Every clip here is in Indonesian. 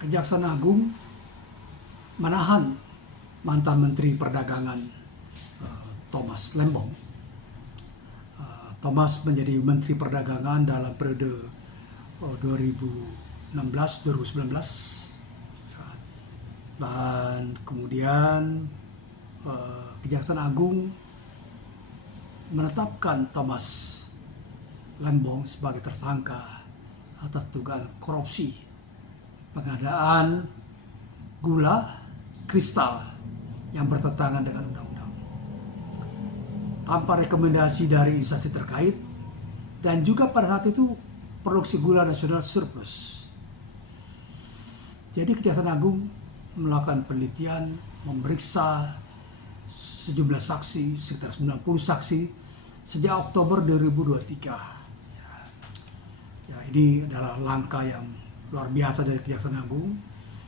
Kejaksaan Agung menahan mantan Menteri Perdagangan Thomas Lembong. Thomas menjadi Menteri Perdagangan dalam periode 2016-2019, dan kemudian Kejaksaan Agung menetapkan Thomas Lembong sebagai tersangka atas dugaan korupsi pengadaan gula kristal yang bertentangan dengan undang-undang tanpa rekomendasi dari instansi terkait, dan juga pada saat itu produksi gula nasional surplus. Jadi Kejaksaan Agung melakukan penelitian, memeriksa sejumlah saksi, sekitar 90 saksi sejak Oktober 2023. Ini adalah langkah yang luar biasa dari Kejaksaan Agung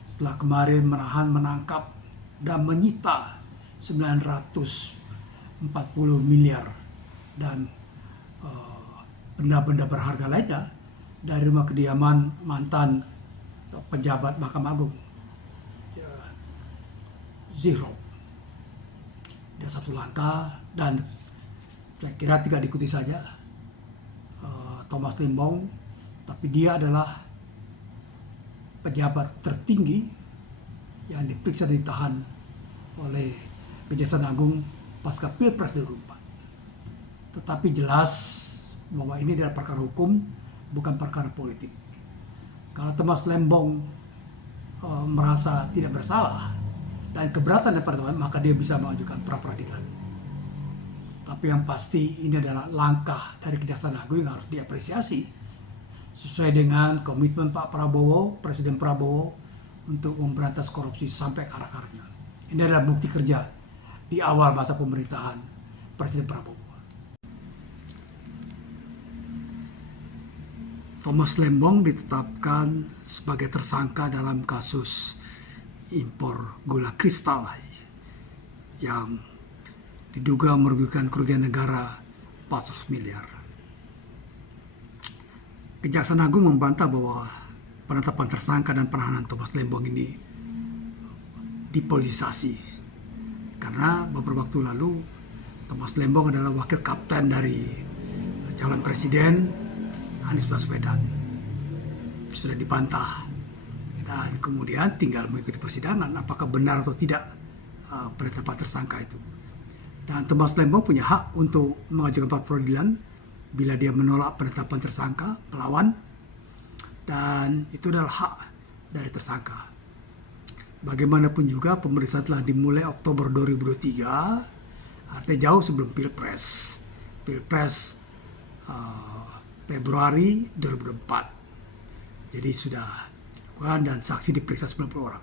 setelah kemarin menahan, menangkap, dan menyita 940 miliar dan benda-benda berharga lainnya dari rumah kediaman mantan pejabat Mahkamah Agung, Zihro. Dia satu langkah, dan saya kira tidak diikuti saja Thomas Lembong, tapi dia adalah pejabat tertinggi yang diperiksa dan ditahan oleh Kejaksaan Agung pasca Pilpres 2024. Tetapi jelas bahwa ini adalah perkara hukum, bukan perkara politik. Kalau Thomas Lembong merasa tidak bersalah dan keberatan daripada teman, maka dia bisa mengajukan pra-peradilan. Tapi yang pasti ini adalah langkah dari Kejaksaan Agung yang harus diapresiasi sesuai dengan komitmen Pak Prabowo, Presiden Prabowo, untuk memberantas korupsi sampai ke akar-akarnya. Ini adalah bukti kerja di awal masa pemerintahan Presiden Prabowo. Thomas Lembong ditetapkan sebagai tersangka dalam kasus impor gula kristal yang diduga merugikan kerugian negara 400 miliar. Kejaksaan Agung membantah bahwa penetapan tersangka dan penahanan Thomas Lembong ini dipolitisasi, karena beberapa waktu lalu Thomas Lembong adalah wakil kapten dari calon presiden Anies Baswedan, sudah dibantah, dan kemudian tinggal mengikuti persidangan apakah benar atau tidak penetapan tersangka itu. Dan Thomas Lembong punya hak untuk mengajukan pra-peradilan bila dia menolak penetapan tersangka, melawan, dan itu adalah hak dari tersangka. Bagaimanapun juga pemeriksaan telah dimulai Oktober 2023, artinya jauh sebelum Pilpres Februari 2024. Jadi sudah dilakukan dan saksi diperiksa 90 orang.